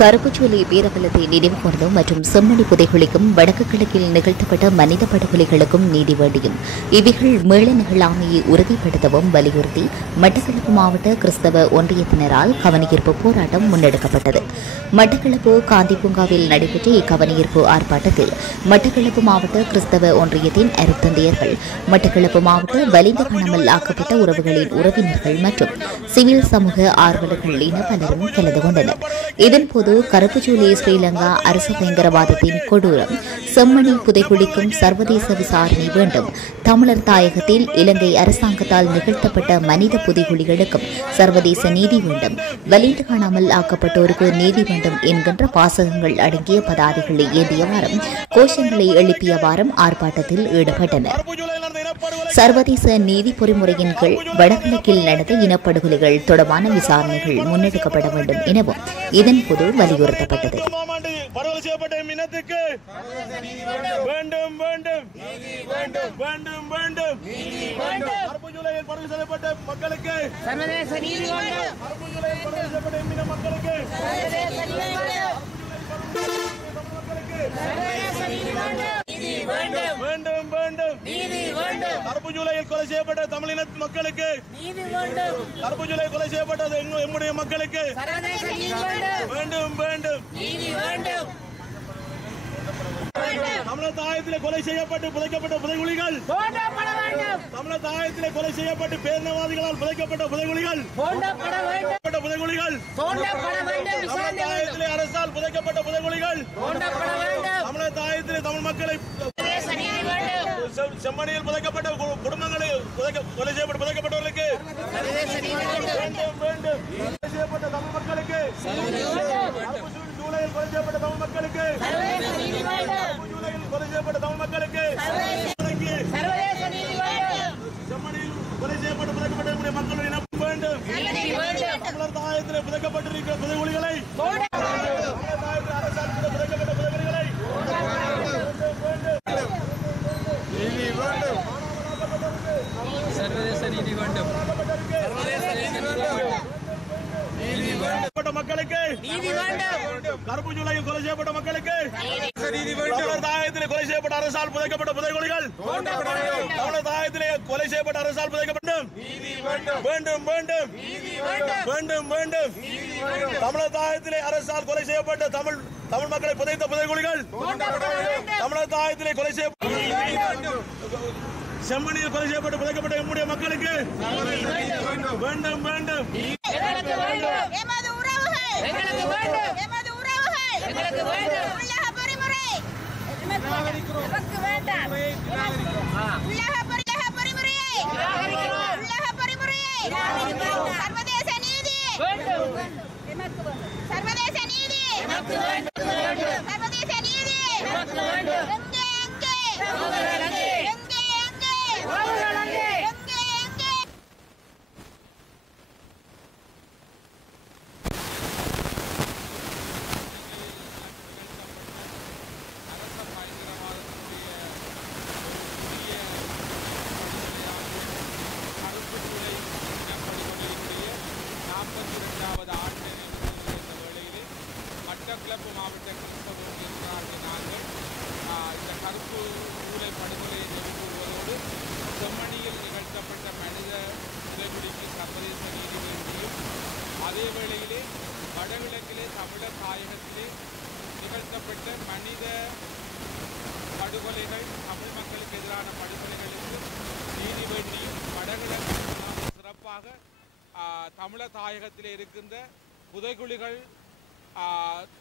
கருப்புச்சோலை வீரவலத்தை நினைவு கூர்ந்தும் மற்றும் செம்மணி புதைகுழிக்கும் வடக்கு கிழக்கில் நிகழ்த்தப்பட்ட மனித படுகொலைகளுக்கும் நீதி வேண்டியும் இவைகள் மீள நிகழாமையை உறுதிப்படுத்தவும் வலியுறுத்தி மட்டக்களப்பு மாவட்ட கிறிஸ்தவ ஒன்றியத்தினரால் கவனஈர்ப்பு போராட்டம் முன்னெடுக்கப்பட்டது. மட்டக்களப்பு காந்தி பூங்காவில் நடைபெற்ற இக்கவனஈர்ப்பு ஆர்ப்பாட்டத்தில் மட்டக்களப்பு மாவட்ட கிறிஸ்தவ ஒன்றியத்தின் அருத்தந்தையர்கள், மட்டக்களப்பு மாவட்ட வலிந்து காணாமல் ஆக்கப்பட்ட உறவுகளின் உறவினர்கள் மற்றும் சிவில் சமூக ஆர்வலர்கள் என பலரும் கலந்து கொண்டனர். இதன்போது கருப்புச்சோலை ஸ்ரீலங்கா அரசு பயங்கரவாதத்தின் கொடூரம், செம்மணி புதைகுழிக்கும் சர்வதேச விசாரணை வேண்டும், தமிழர் தாயகத்தில் இலங்கை அரசாங்கத்தால் நிகழ்த்தப்பட்ட மனித புதைகுழிகளுக்கும் சர்வதேச நீதி வேண்டும், வலிந்து காணாமல் ஆக்கப்பட்டோருக்கு நீதி வேண்டும் என்கின்ற வாசகங்கள் அடங்கிய பதாதைகளை ஏந்தியவாறும் கோஷங்களை எழுப்பியவாறும் ஆர்ப்பாட்டத்தில் ஈடுபட்டனர். சர்வதேச நீதி பொறிமுறையின் கீழ் வடகிழக்கில் நடந்த இனப்படுகொலைகள் தொடர்பான விசாரணைகள் முன்னெடுக்கப்பட வேண்டும் எனவும் இதன்போது வலியுறுத்தப்பட்டது. கருப்புச்சோலையில் கொலை செய்யப்பட்ட தமிழின மக்களுக்கு நீதி வேண்டும். கருப்புச்சோலையில் கொலை செய்யப்பட்ட எம்முடைய மக்களுக்கு வேண்டும் வேண்டும் நீதி வேண்டும். தமிழர் தாயத்திலே கொலை செய்யப்பட்டு புதைக்கப்பட்ட புதைகுழிகள், தமிழர் தாயத்திலே கொலை செய்யப்பட்டு பேரினவாதிகளால் புதைக்கப்பட்ட புதைகுழிகள், புதைகுழிகள், தமிழர் தாயத்திலே அரசால் புதைக்கப்பட்ட புதைகுழிகள், தமிழர் தாயத்திலே தமிழ் மக்களை செம்மணியில் புதைக்கப்பட்ட குடும்பங்களை கொலை செய்யப்பட்டு புதைக்கப்பட்டவர்களுக்கு வேண்டும் வேண்டும். கொலை செய்யப்பட்ட தமிழ் மக்களுக்கு, ஜூலையில் கொலை செய்யப்பட்ட தமிழ் மக்களுக்கு, ஜூலையில் கொலை செய்யப்பட்ட தமிழ் மக்களுக்கு, செம்மணியில் கொலை செய்யப்பட்டு புதைக்கப்பட்ட மக்களுடைய இனம் வேண்டும். தமிழர் தாயத்தில் புதைக்கப்பட்டிருக்கிற புதைகுழிகளை, தமிழர் தாயத்தில் அரசால் புதைக்கப்பட்ட புதைகுழிகளை சர்வதேச நீதி வேண்டும். மக்களுக்கு நீதி வேண்டும். கருப்புச்சோலையில் கொலை செய்யப்பட்ட மக்களுக்கு நீதி வேண்டும். தமிழர் தாயத்திலே கொலை செய்யப்பட்ட அரசால் புதைக்கப்பட்ட புதைகுழிகள், தமிழர் தாயத்திலே கொலை செய்யப்பட்ட அரசால் புதைக்கப்பட்ட வேண்டும் வேண்டும் வேண்டும் வேண்டும். தமிழர் தாயத்திலே அரசால் கொலை செய்யப்பட்ட தமிழ் மக்களை புதைத்த புதைகுழிகள், தமிழர் தாயத்திலே கொலை செய்யப்பட்ட செம்மணியில் கொலை செய்யப்பட்டு புதைக்கப்பட்ட எம்முடைய மக்களுக்கு வேண்டும் வேண்டும். மட்டக்களப்பு மாவட்ட கிறிஸ்தவ ஒன்றியத்தினராகிய நாங்கள் இந்த கருப்பு சூளை படுகொலையை நிறுவுவதோடு செம்மணியில் நிகழ்த்தப்பட்ட மனித புதைகுழிக்கு சர்வதேச நீதி வேண்டியும், அதே வேளையிலே வடகிழக்கிலே தமிழர் தாயகத்திலே நிகழ்த்தப்பட்ட மனித படுகொலைகள், தமிழ் மக்களுக்கு எதிரான படுகொலைகளுக்கு நீதி வேண்டியும், வடகிழக்கு சிறப்பாக தமிழர் தாயகத்திலே இருக்கின்ற புதைகுழிகள்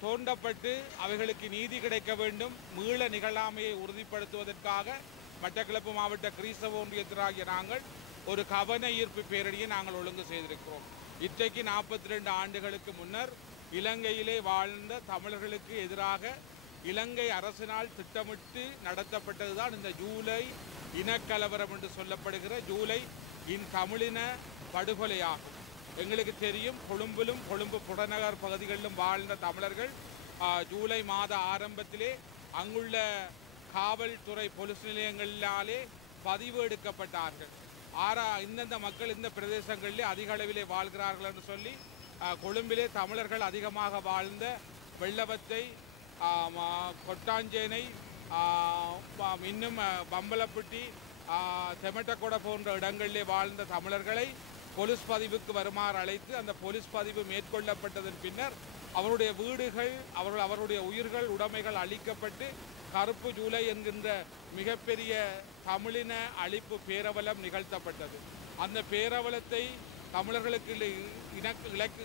தோண்டப்பட்டு அவைகளுக்கு நீதி கிடைக்க வேண்டும், மீள நிகழாமையை உறுதிப்படுத்துவதற்காக மட்டக்களப்பு மாவட்ட கிறிஸ்தவ ஒன்றியத்தினராகிய நாங்கள் ஒரு கவன ஈர்ப்பு பேரணியை நாங்கள் ஒழுங்கு செய்திருக்கிறோம். இன்றைக்கு 42 ஆண்டுகளுக்கு முன்னர் இலங்கையிலே வாழ்ந்த தமிழர்களுக்கு எதிராக இலங்கை அரசினால் திட்டமிட்டு நடத்தப்பட்டதுதான் இந்த ஜூலை இனக்கலவரம் என்று சொல்லப்படுகிற ஜூலை தமிழின படுகொலையாகும். எங்களுக்கு தெரியும், கொழும்பிலும் கொழும்பு புறநகர் பகுதிகளிலும் வாழ்ந்த தமிழர்கள் ஜூலை மாத ஆரம்பத்திலே அங்குள்ள காவல்துறை பொலிஸ் நிலையங்களினாலே பதிவு எடுக்கப்பட்டார்கள். இந்தந்த மக்கள் இந்த பிரதேசங்களிலே அதிக அளவிலே வாழ்கிறார்கள் என்று சொல்லி கொழும்பிலே தமிழர்கள் அதிகமாக வாழ்ந்த வெள்ளவத்தை, கொட்டாஞ்சேனை, இன்னும் பம்பலப்பட்டி, தெமட்டக்கொடை போன்ற இடங்களிலே வாழ்ந்த தமிழர்களை போலீஸ் பதிவுக்கு வருமாறு அழைத்து அந்த போலீஸ் பதிவு மேற்கொள்ளப்பட்டதன் பின்னர் அவருடைய வீடுகள், அவருடைய உயிர்கள், உடைமைகள் அழிக்கப்பட்டு கருப்பு ஜூலை என்கின்ற மிகப்பெரிய தமிழின அழிப்பு பேரவலம் நிகழ்த்தப்பட்டது. அந்த பேரவலத்தை தமிழர்களுக்கு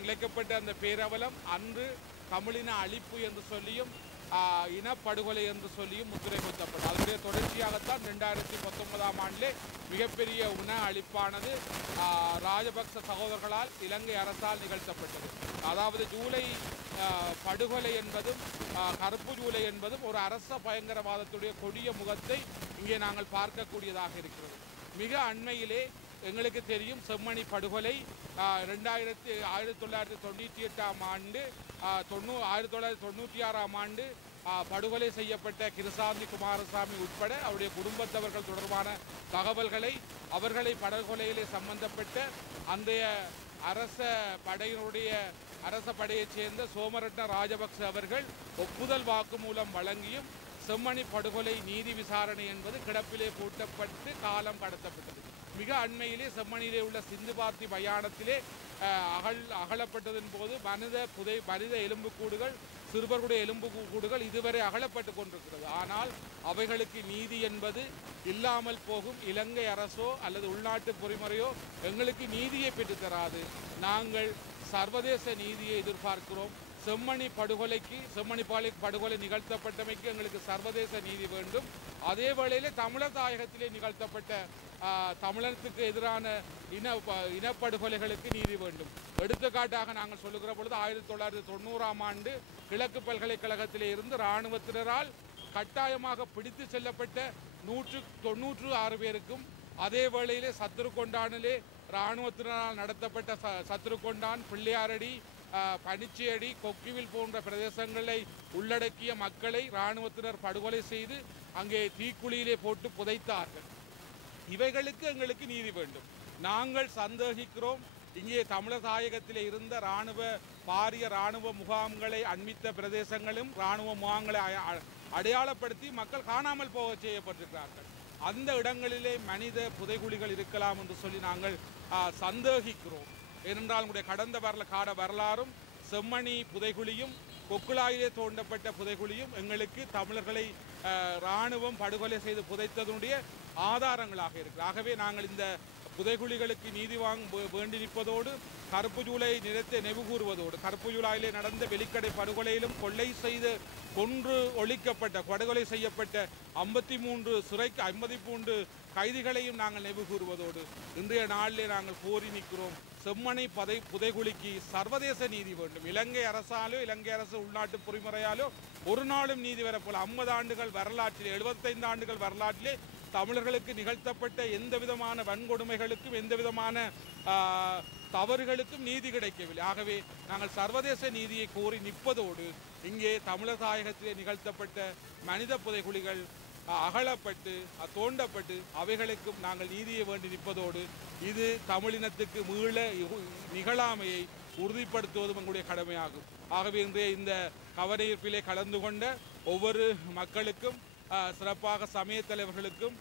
இழைக்கப்பட்ட அந்த பேரவலம் அன்று தமிழின அழிப்பு என்று சொல்லியும் இனப்படுகொலை என்று சொல்லியும் முத்திரை குத்தப்பட்டது. அதனுடைய தொடர்ச்சியாகத்தான் 2019ஆம் ஆண்டிலே மிகப்பெரிய உண அழிப்பானது ராஜபக்ச சகோதரர்களால் இலங்கை அரசால் நிகழ்த்தப்பட்டது. அதாவது ஜூலை படுகொலை என்பதும் கருப்பு ஜூலை என்பதும் ஒரு அரச பயங்கரவாதத்துடைய கொடிய முகத்தை இங்கே நாங்கள் பார்க்கக்கூடியதாக இருக்கிறது. மிக அண்மையிலே எங்களுக்கு தெரியும் செம்மணி படுகொலை 1998ஆம் ஆண்டு 1996ஆம் ஆண்டு படுகொலை செய்யப்பட்ட கிருசாந்தி குமாரசாமி உட்பட அவருடைய குடும்பத்தவர்கள் தொடர்பான தகவல்களை அவர்களை படுகொலையிலே சம்பந்தப்பட்ட அந்த அரச படையைச் சேர்ந்த சோமரட்ன ராஜபக்ச அவர்கள் ஒப்புதல் வாக்குமூலம் வழங்கியும் செம்மணி படுகொலை நீதி விசாரணை என்பது கிடப்பிலே பூட்டப்பட்டு காலம் கடத்தப்பட்டது. மிக அண்மையிலே செம்மணியிலே உள்ள சிந்து பார்த்தி மயானத்திலே அகலப்பட்டதன் போது மனித எலும்புக்கூடுகள், சிறுவர்களுடைய எலும்புக்கூடுகள் இதுவரை அகலப்பட்டு கொண்டிருக்கிறது. ஆனால் அவைகளுக்கு நீதி என்பது இல்லாமல் போகும். இலங்கை அரசோ அல்லது உள்நாட்டு பொறிமுறையோ எங்களுக்கு நீதியை பெற்றுத்தராது. நாங்கள் சர்வதேச நீதியை எதிர்பார்க்கிறோம். செம்மணி படுகொலை நிகழ்த்தப்பட்டமைக்கு எங்களுக்கு சர்வதேச நீதி வேண்டும். அதே வேளையிலே தமிழர் தாயகத்திலே நிகழ்த்தப்பட்ட தமிழகத்துக்கு எதிரான இனப்படுகொலைகளுக்கு நீதி வேண்டும். எடுத்துக்காட்டாக நாங்கள் சொல்லுகிற பொழுது 1990ஆம் ஆண்டு கிழக்கு பல்கலைக்கழகத்திலே இருந்து இராணுவத்தினரால் கட்டாயமாக பிடித்து செல்லப்பட்ட 196 பேருக்கும், அதே வேளையிலே சத்துருக்கொண்டானிலே இராணுவத்தினரால் நடத்தப்பட்ட சத்துருக்கொண்டான், பிள்ளையாரடி, பனிச்சேடி, கொக்கிவில் போன்ற பிரதேசங்களை உள்ளடக்கிய மக்களை இராணுவத்தினர் படுகொலை செய்து அங்கே தீக்குழியிலே போட்டு புதைத்தார்கள். இவைகளுக்கு எங்களுக்கு நீதி வேண்டும். நாங்கள் சந்தேகிக்கிறோம், இங்கே தமிழர் தாயகத்திலே இருந்த பாரிய இராணுவ முகாம்களை அண்மித்த பிரதேசங்களும் இராணுவ முகாம்களை அடையாளப்படுத்தி மக்கள் காணாமல் போக செய்யப்பட்டிருக்கிறார்கள். அந்த இடங்களிலே மனித புதைகுழிகள் இருக்கலாம் என்று சொல்லி நாங்கள் சந்தேகிக்கிறோம். ஏனென்றால் உங்களுடைய கடந்த வரலாறும் செம்மணி புதைகுழியும் கொக்குளாயிலே தோண்டப்பட்ட புதைகுழியும் எங்களுக்கு தமிழர்களை இராணுவம் படுகொலை செய்து புதைத்ததனுடைய ஆதாரங்களாக இருக்கிறது. ஆகவே நாங்கள் இந்த புதைகுழிகளுக்கு நீதி வேண்டி நிற்பதோடு கருப்பு ஜூலை நிலத்தை நினைவுகூறுவதோடு கருப்பு ஜூலையிலே நடந்த வெளிக்கடை படுகொலையிலும் கொள்ளை செய்து கொன்று ஒழிக்கப்பட்ட படுகொலை செய்யப்பட்ட 53 கைதிகளையும் நாங்கள் நினைவுகூறுவதோடு இன்றைய நாளிலே நாங்கள் கோரி நிற்கிறோம். செம்மணி புதைகுழிக்கு சர்வதேச நீதி வேண்டும். இலங்கை அரசாலோ இலங்கை அரசு உள்நாட்டு பொறிமுறையாலோ ஒரு நாளும் நீதி வரப்போல 50 ஆண்டுகள் வரலாற்றிலே 75 ஆண்டுகள் வரலாற்றிலே தமிழர்களுக்கு நிகழ்த்தப்பட்ட எந்த விதமான வன்கொடுமைகளுக்கும் எந்த விதமான தவறுகளுக்கும் நீதி கிடைக்கவில்லை. ஆகவே நாங்கள் சர்வதேச நீதியை கோரி நிற்பதோடு இங்கே தமிழர் தாயகத்திலே நிகழ்த்தப்பட்ட மனித புதைகுழிகள் அகலப்பட்டு தோண்டப்பட்டு அவைகளுக்கும் நாங்கள் நீதியை வேண்டி நிற்பதோடு இது தமிழினத்துக்கு மீள நிகழாமையை உறுதிப்படுத்துவதும் எங்களுடைய கடமையாகும். ஆகவே இன்றைய இந்த கவனஈர்ப்பிலே கலந்து கொண்ட ஒவ்வொரு மக்களுக்கும், சிறப்பாக சமய தலைவர்களுக்கும்,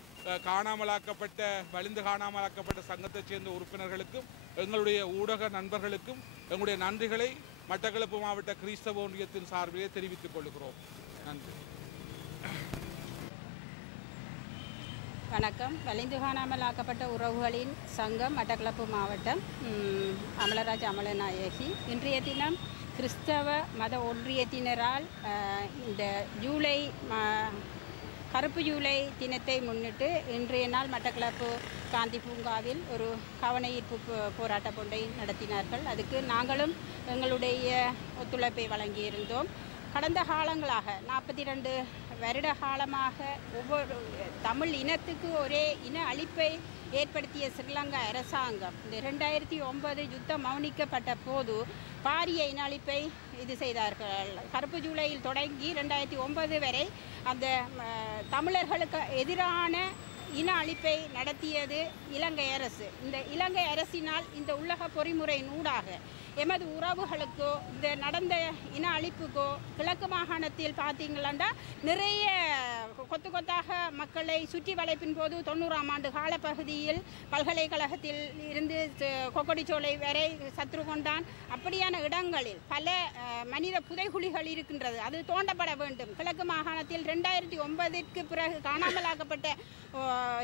வலிந்து காணாமலாக்கப்பட்ட சங்கத்தைச் சேர்ந்த உறுப்பினர்களுக்கும், எங்களுடைய ஊடக நண்பர்களுக்கும் எங்களுடைய நன்றிகளை மட்டக்களப்பு மாவட்ட கிறிஸ்தவ ஒன்றியத்தின் சார்பிலே தெரிவித்துக் கொள்கிறோம். நன்றி. வணக்கம். வலிந்து காணாமலாக்கப்பட்ட உறவுகளின் சங்கம் மட்டக்களப்பு மாவட்டம், அமலராஜ் அமலநாயகி. இன்றைய தினம் கிறிஸ்தவ மத ஒன்றியத்தினரால் இந்த கருப்பு ஜூலை தினத்தை முன்னிட்டு இன்றைய நாள் மட்டக்களப்பு காந்தி பூங்காவில் ஒரு கவன ஈர்ப்பு போராட்டம் ஒன்றை நடத்தினார்கள். அதுக்கு நாங்களும் எங்களுடைய ஒத்துழைப்பை வழங்கியிருந்தோம். கடந்த காலங்களாக 42 வருட காலமாக ஒவ்வொரு தமிழ் இனத்துக்கு ஒரே இன அழிப்பை ஏற்படுத்திய ஸ்ரீலங்கா அரசாங்கம் இந்த 2009 யுத்தம் மௌனிக்கப்பட்ட போது பாரிய இன அழிப்பை இது செய்தார்கள். கருப்பு ஜூலையில் தொடங்கி 2009 வரை அந்த தமிழர்களுக்கு எதிரான இன அழிப்பை நடத்தியது இலங்கை அரசு. இந்த இலங்கை அரசினால் இந்த உலக பொறிமுறையின் ஊடாக எமது உறவுகளுக்கோ இந்த நடந்த இன அழிப்புக்கோ கிழக்கு மாகாணத்தில் பார்த்தீங்களா நிறைய கொத்து கொத்தாக மக்களை சுற்றி வளைப்பின் போது 90ஆம் ஆண்டு காலப்பகுதியில் பல்கலைக்கழகத்தில் இருந்து கொக்கடிச்சோலை வரை சத்ருகொண்டான் அப்படியான இடங்களில் பல மனித புதைகுழிகள் இருக்கின்றது. அது தோண்டப்பட வேண்டும். கிழக்கு மாகாணத்தில் 2009ற்கு பிறகு காணாமலாக்கப்பட்ட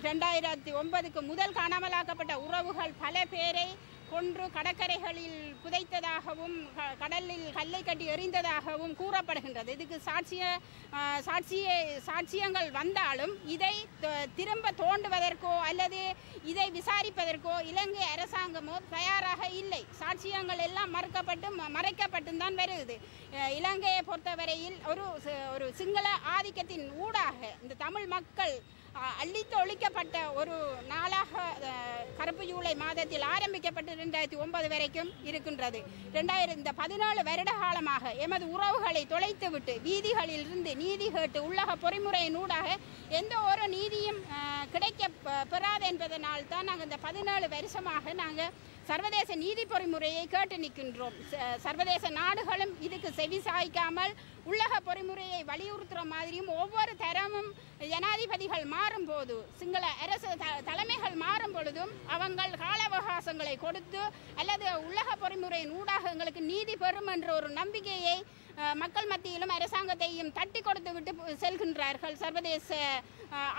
2009க்கு முதல் காணாமலாக்கப்பட்ட உறவுகள் பல பேரை கொன்று கடற்கரைகளில் புதைத்ததாகவும் கடலில் கல்லை கட்டி எறிந்ததாகவும் கூறப்படுகின்றது. இதுக்கு சாட்சியங்கள் வந்தாலும் இதை திரும்ப தோண்டுவதற்கோ அல்லது இதை விசாரிப்பதற்கோ இலங்கை அரசாங்கமோ தயாராக இல்லை. சாட்சியங்கள் எல்லாம் மறைக்கப்பட்டு தான் வருகிறது. இலங்கையை பொறுத்தவரையில் ஒரு சிங்கள ஆதிக்கத்தின் ஊடாக இந்த தமிழ் மக்கள் அள்ளித்து ஒழிக்கப்பட்ட ஒரு நாளாக கருப்பு ஜூலை மாதத்தில் ஆரம்பிக்கப்பட்டு 2009 வரைக்கும் இருக்கின்றது. 17 வருட காலமாக எமது உறவுகளை தொலைத்துவிட்டு வீதிகளில் இருந்து நீதி கேட்டு உள்ளக பொறிமுறையின் ஊடாக எந்த ஒரு நீதியும் கிடைக்க பெறாது என்பதனால் தான் நாங்கள் இந்த 17 வருஷமாக நாங்கள் சர்வதேச நீதி பொறிமுறையை கேட்டு நிற்கின்றோம். சர்வதேச நாடுகளும் இதுக்கு செவி சாய்க்காமல் உள்ளக பொறிமுறையை வலியுறுத்துகிற மாதிரியும் ஒவ்வொரு தரமும் ஜனாதிபதிகள் மாறும்போது சிங்கள அரசு தலைமைகள் மாறும் பொழுதும் அவங்கள் கால அவகாசங்களை கொடுத்து அல்லது உள்ளக பொறிமுறையின் ஊடாக எங்களுக்கு நீதி பெறும் என்ற ஒரு நம்பிக்கையை மக்கள் மத்தியிலும் அரசாங்கத்தையும் தட்டி கொடுத்து விட்டு செல்கின்றார்கள். சர்வதேச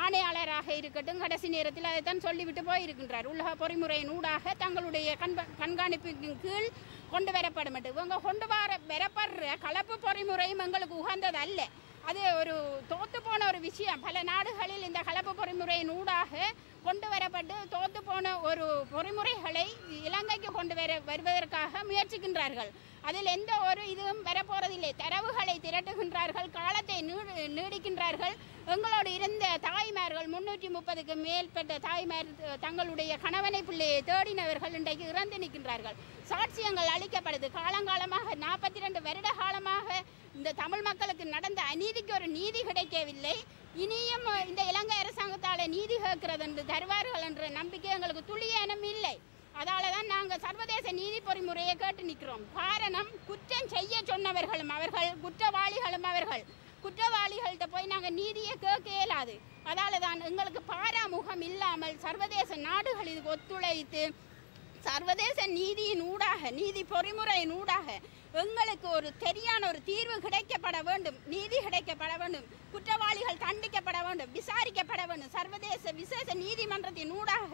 ஆணையாளராக இருக்கட்டும் கடைசி நேரத்தில் அதைத்தான் சொல்லிவிட்டு போயிருக்கின்றார். உள்ளக பொறிமுறையின் ஊடாக தங்களுடைய கண்காணிப்பின் கீழ் கொண்டு வரப்படும். இவங்க கொண்டு வரப்படுற கலப்பு பொறிமுறையும் எங்களுக்கு உகந்தது அல்ல. அது ஒரு தோத்து போன ஒரு விஷயம். பல நாடுகளில் இந்த கலப்பு பொறிமுறையின் ஊடாக கொண்டு வரப்பட்டு தோத்து போன ஒரு பொறிமுறைகளை இலங்கைக்கு கொண்டு வருவதற்காக முயற்சிக்கின்றார்கள். அதில் எந்த ஒரு இதுவும் வரப்போறதில்லை. தரவுகளை திரட்டுகின்றார்கள், காலத்தை நீடிக்கின்றார்கள். எங்களோடு இருந்த தாய்மார்கள் 330க்கு மேற்பட்ட தாய்மார் தங்களுடைய கணவனை பிள்ளையை தேடினவர்கள் இன்றைக்கு இறந்து நிற்கின்றார்கள். சாட்சியங்கள் அளிக்கப்படுது. காலங்காலமாக 42 வருட காலமாக இந்த தமிழ் மக்களுக்கு நடந்த அநீதிக்கு ஒரு நீதி கிடைக்கவில்லை. இனியும் இந்த இலங்கை அரசாங்கத்தால் நீதி கேட்கிறது என்று தருவார்கள் என்ற நம்பிக்கை எங்களுக்கு துளியேனும் இல்லை. அதால தான் நாங்கள் சர்வதேச நீதி பொறிமுறையை கேட்டு நிற்கிறோம். காரணம், குற்றம் செய்ய சொன்னவர்களும் அவர்கள், குற்றவாளிகளும் அவர்கள். குற்றவாளிகள்கிட்ட போய் நாங்கள் நீதியை கேட்க இயலாது. அதால தான் எங்களுக்கு பாராமுகம் இல்லாமல் சர்வதேச நாடுகள் இதுக்கு ஒத்துழைத்து சர்வதேச நீதியின் ஊடாக நீதி பொறிமுறையின் ஊடாக எங்களுக்கு ஒரு சரியான ஒரு தீர்வு கிடைக்கப்பட வேண்டும். நீதி கிடைக்கப்பட வேண்டும். குற்றவாளிகள் தண்டிக்கப்பட வேண்டும், விசாரிக்கப்பட வேண்டும். சர்வதேச விசேஷ நீதிமன்றத்தின் ஊடாக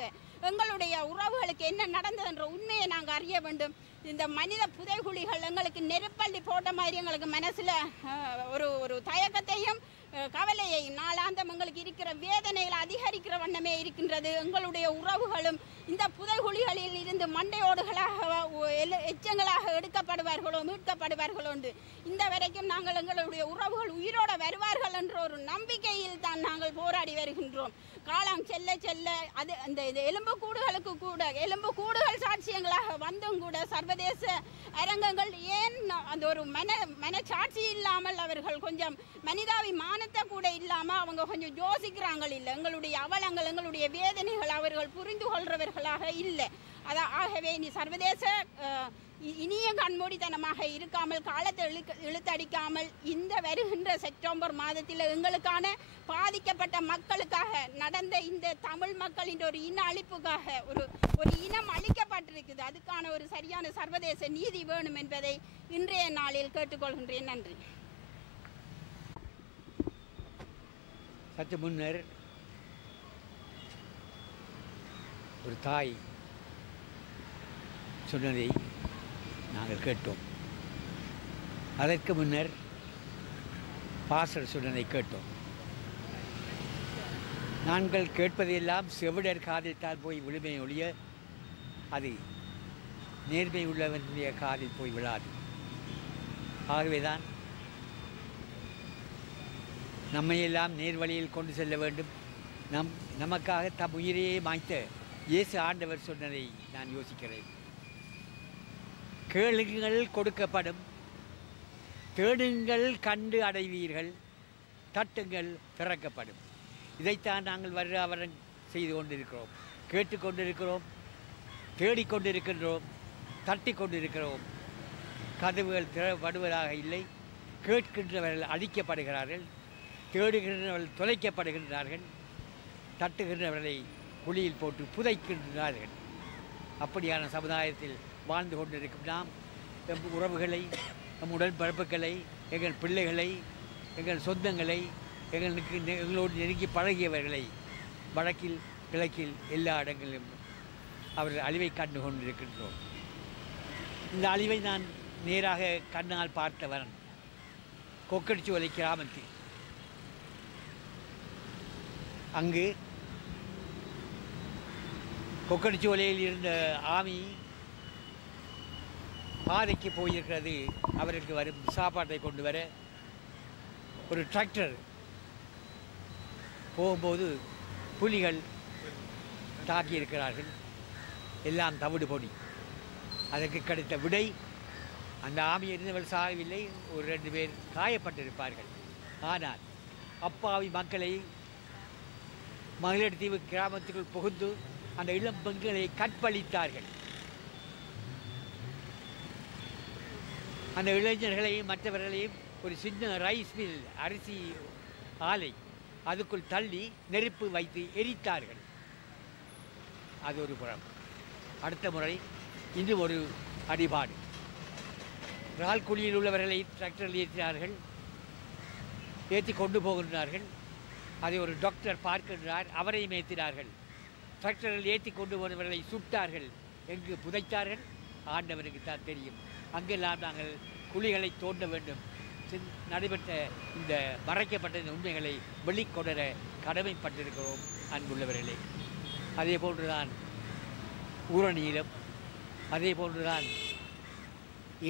எங்களுடைய உறவுகளுக்கு என்ன நடந்தது என்ற உண்மையை நாங்கள் அறிய வேண்டும். இந்த மனித புதைகுழிகள் எங்களுக்கு நெருப்பள்ளி போட்ட மாதிரி எங்களுக்கு மனசில் ஒரு தயக்கத்தையும் கவலையை நாளாந்தம் எங்களுக்கு இருக்கிற வேதனைகள் அதிகரிக்கிற வண்ணமே இருக்கின்றது. எங்களுடைய உறவுகளும் இந்த புதைகுழிகளில் இருந்து மண்டையோடுகளாக எச்சங்களாக எடுக்கப்படுவார்களோ மீட்கப்படுவார்களோ என்று இந்த வரைக்கும் நாங்கள் எங்களுடைய உறவுகள் உயிரோடு வருவார்கள் என்ற ஒரு நம்பிக்கையில் தான் நாங்கள் போராடி வருகின்றோம். காலம் செல்ல செல்ல அது அந்த எலும்புக்கூடுகளுக்கு கூட எலும்புக்கூடுகள் சாட்சியங்களாக வந்தும் கூட சர்வதேச அரங்கங்கள் ஏன் அந்த ஒரு மனச்சாட்சி இல்லாமல் அவர்கள் கொஞ்சம் மனிதாபிமானத்தை கூட இல்லாமல் அவங்க கொஞ்சம் யோசிக்கிறாங்க இல்லை. எங்களுடைய அவலங்கள் எங்களுடைய வேதனைகள் அவர்கள் புரிந்து கொள்றவர்களாக இல்லை. ஆகவே நீ சர்வதேச இனிய கண்மூடித்தனமாக இருக்காமல் காலத்தை இழுத்தடிக்காமல் இந்த வருகின்ற செப்டம்பர் மாதத்தில் எங்களுக்கான பாதிக்கப்பட்ட மக்களுக்காக நடந்த இந்த தமிழ் மக்களின் ஒரு இன அழிப்புக்காக ஒரு இனம் அழிக்கப்பட்டிருக்குது. அதுக்கான ஒரு சரியான சர்வதேச நீதி வேணும் என்பதை இன்றைய நாளில் கேட்டுக்கொள்கின்றேன். நன்றி. சற்று முன்னர் ஒரு தாய் சொன்னதை நாங்கள் கேட்டோம். அதற்கு முன்னர் பாசர் சொன்னதை கேட்டோம். நாங்கள் கேட்பதையெல்லாம் செவிடர் காதில்தான் போய் விழுமை ஒழிய அது நேர்மை உள்ளவனுடைய காதில் போய் விழாது. ஆகவேதான் நம்மையெல்லாம் நேர்வழியில் கொண்டு செல்ல வேண்டும். நமக்காக தம் உயிரையே மாய்த்த இயேசு ஆண்டவர் சொன்னதை நான் யோசிக்கிறேன். கேளுங்கள் கொடுக்கப்படும், தேடுங்கள் கண்டு அடைவீர்கள், தட்டுங்கள் திறக்கப்படும். இதைத்தான் நாங்கள் வருடம் செய்து கொண்டிருக்கிறோம், கேட்டுக்கொண்டிருக்கிறோம், தேடிக்கொண்டிருக்கின்றோம், தட்டி கொண்டிருக்கிறோம். கதவுகள் திறப்படுவதாக இல்லை. கேட்கின்றவர்கள் அழிக்கப்படுகிறார்கள், தேடுகின்றவர்கள் தொலைக்கப்படுகின்றார்கள், தட்டுகின்றவர்களை குழியில் போட்டு புதைக்கின்றார்கள். அப்படியான சமுதாயத்தில் வாழ்ந்து கொண்டிருக்கும் நாம் எம் உறவுகளை, நம் உடன்பிறப்புகளை, எங்கள் பிள்ளைகளை, எங்கள் சொந்தங்களை, எங்களோடு நெருங்கி பழகியவர்களை வடக்கில் கிழக்கில் எல்லா இடங்களிலும் அவர்கள் அழிவை கண்டு கொண்டிருக்கின்றோம். இந்த அழிவை நான் நேராக கண்ணால் பார்த்தவன். கொக்கடிச்சோலை கிராமத்தில் அங்கு கொக்கடிச்சோலையில் இருந்த ஆமி பாதைக்கு போயிருக்கிறது. அவருக்கு வரும் சாப்பாட்டை கொண்டு வர ஒரு டிராக்டர் போகும்போது புலிகள் தாக்கியிருக்கிறார்கள். எல்லாம் தவிடு பொடி. அதற்கு கிடைத்த விடை, அந்த ஆமி இருந்தவர்கள் சாகவில்லை, ஒரு 2 பேர் காயப்பட்டிருப்பார்கள். ஆனால் அப்பாவி மக்களை மகளிர் தீவு கிராமத்துக்குள் புகுந்து அந்த இளம் பெண்களை கற்பழித்தார்கள். அந்த இளைஞர்களையும் மற்றவர்களையும் ஒரு சின்ன ரைஸ் மில், அரிசி ஆலை, அதுக்குள் தள்ளி நெருப்பு வைத்து எரித்தார்கள். அது ஒரு புறம். அடுத்த முறை இன்னும் ஒரு அடிபாடு. ரால்குழியில் உள்ளவர்களை டிராக்டரில் ஏற்றினார்கள், ஏற்றி கொண்டு போகின்றார்கள். அதை ஒரு டாக்டர் பார்க்கின்றார், அவரையும் ஏற்றினார்கள். டிராக்டரில் ஏற்றி கொண்டு போனவர்களை சுட்டார்கள். எங்கு புதைத்தார்கள் ஆண்டவருக்கு தான் தெரியும். அங்கெல்லாம் நாங்கள் குழிகளை தோண்ட வேண்டும். நடைபெற்ற இந்த மறைக்கப்பட்ட இந்த உண்மைகளை வெளிக்கொணர கடமைப்பட்டிருக்கிறோம் அன்புள்ளவர்களே. அதே போன்றுதான் ஊரணியிலும், அதே போன்றுதான்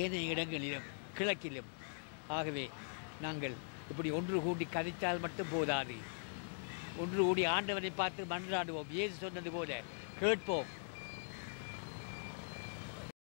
ஏனைய இடங்களிலும் கிழக்கிலும். ஆகவே நாங்கள் இப்படி ஒன்று கூடி கதைத்தால் மட்டும் போதாது. ஒன்று கூடி ஆண்டவனை பார்த்து மன்றாடுவோம். இயேசு சொன்னது போல கேட்போம்,